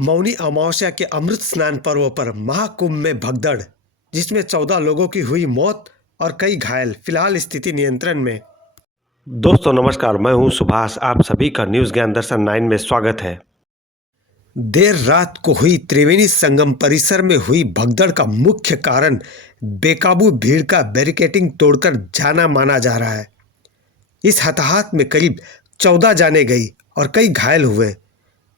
मौनी अमावस्या के अमृत स्नान पर्व पर महाकुंभ में भगदड़, जिसमें 14 लोगों की हुई मौत और कई घायल। फिलहाल स्थिति नियंत्रण में। दोस्तों नमस्कार, मैं हूं सुभाष। आप सभी का न्यूज़ ज्ञान दर्शन 9 में स्वागत है। देर रात को हुई त्रिवेणी संगम परिसर में हुई भगदड़ का मुख्य कारण बेकाबू भीड़ का बैरिकेडिंग तोड़कर जाना माना जा रहा है। इस हताहत में करीब 14 जाने गई और कई घायल हुए,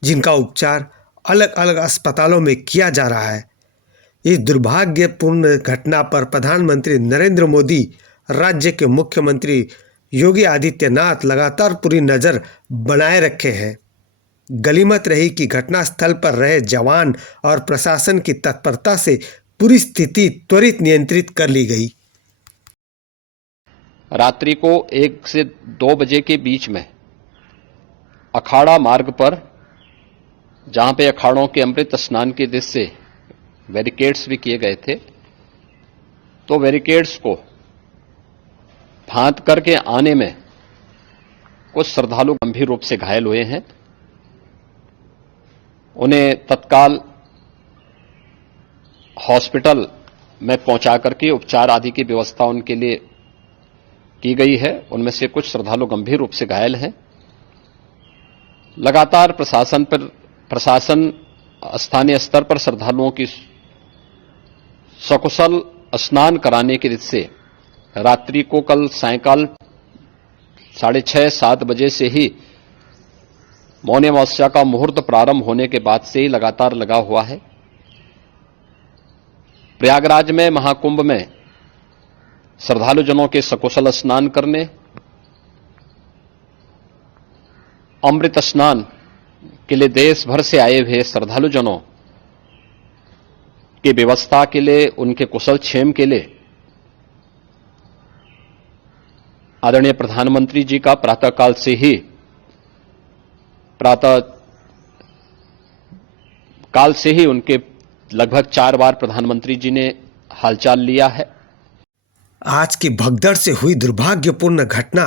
जिनका उपचार अलग अलग अस्पतालों में किया जा रहा है। इस दुर्भाग्यपूर्ण घटना पर प्रधानमंत्री नरेंद्र मोदी, राज्य के मुख्यमंत्री योगी आदित्यनाथ लगातार पूरी नज़र बनाए रखे हैं। गनीमत रही कि घटनास्थल पर रहे जवान और प्रशासन की तत्परता से पूरी स्थिति त्वरित नियंत्रित कर ली गई। रात्रि को 1 से 2 बजे के बीच में अखाड़ा मार्ग पर, जहां पे अखाड़ों के अमृत स्नान के दृश्य से बैरिकेड्स भी किए गए थे, तो बैरिकेड्स को फांद करके आने में कुछ श्रद्धालु गंभीर रूप से घायल हुए हैं। उन्हें तत्काल हॉस्पिटल में पहुंचा करके उपचार आदि की व्यवस्था उनके लिए की गई है। उनमें से कुछ श्रद्धालु गंभीर रूप से घायल हैं। लगातार प्रशासन स्थानीय स्तर पर श्रद्धालुओं की सकुशल स्नान कराने के दृष्टि से रात्रि को कल सायंकाल 6:30-7 बजे से ही मौनी अमावस्या का मुहूर्त प्रारंभ होने के बाद से ही लगातार लगा हुआ है। प्रयागराज में महाकुंभ में श्रद्धालुजनों के सकुशल स्नान करने, अमृत स्नान के लिए देश भर से आए हुए श्रद्धालुजनों की व्यवस्था के लिए, उनके कुशल क्षेम के लिए आदरणीय प्रधानमंत्री जी का प्रातःकाल से ही उनके लगभग 4 बार प्रधानमंत्री जी ने हालचाल लिया है। आज की भगदड़ से हुई दुर्भाग्यपूर्ण घटना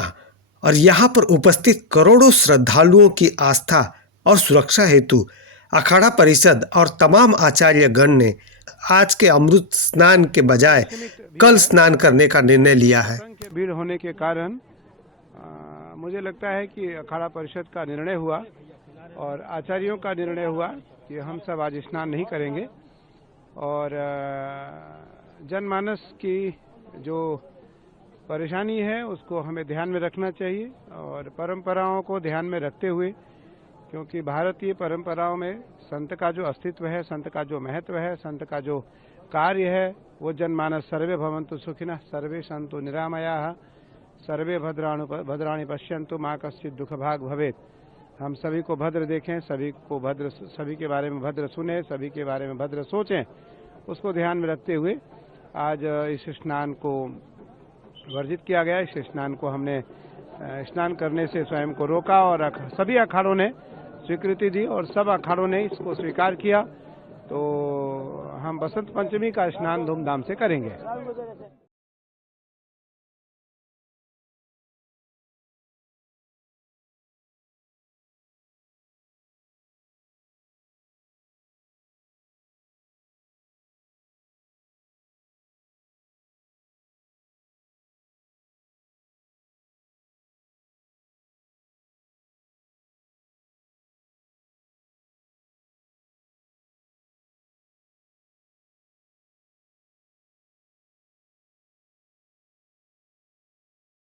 और यहाँ पर उपस्थित करोड़ों श्रद्धालुओं की आस्था और सुरक्षा हेतु अखाड़ा परिषद और तमाम आचार्यगण ने आज के अमृत स्नान के बजाय कल स्नान करने का निर्णय लिया है। भीड़ होने के कारण मुझे लगता है कि अखाड़ा परिषद का निर्णय हुआ और आचार्यों का निर्णय हुआ कि हम सब आज स्नान नहीं करेंगे और जनमानस की जो परेशानी है उसको हमें ध्यान में रखना चाहिए और परंपराओं को ध्यान में रखते हुए, क्योंकि भारतीय परंपराओं में संत का जो अस्तित्व है, संत का जो महत्व है, संत का जो कार्य है, वो जनमानस सर्वे भवन्तु सुखिनः सर्वे सन्तु निरामयाः सर्वे भद्राणि पश्यन्तु मा कश्चित् दुःखभाग् भवेत्। हम सभी को भद्र देखें, सभी के बारे में भद्र सुने, सभी के बारे में भद्र सोचें, उसको ध्यान में रखते हुए आज इस स्नान को वर्जित किया गया। इस स्नान को हमने स्नान करने से स्वयं को रोका और सभी अखाड़ों ने स्वीकृति दी और सब अखाड़ों ने इसको स्वीकार किया। तो हम बसंत पंचमी का स्नान धूमधाम से करेंगे।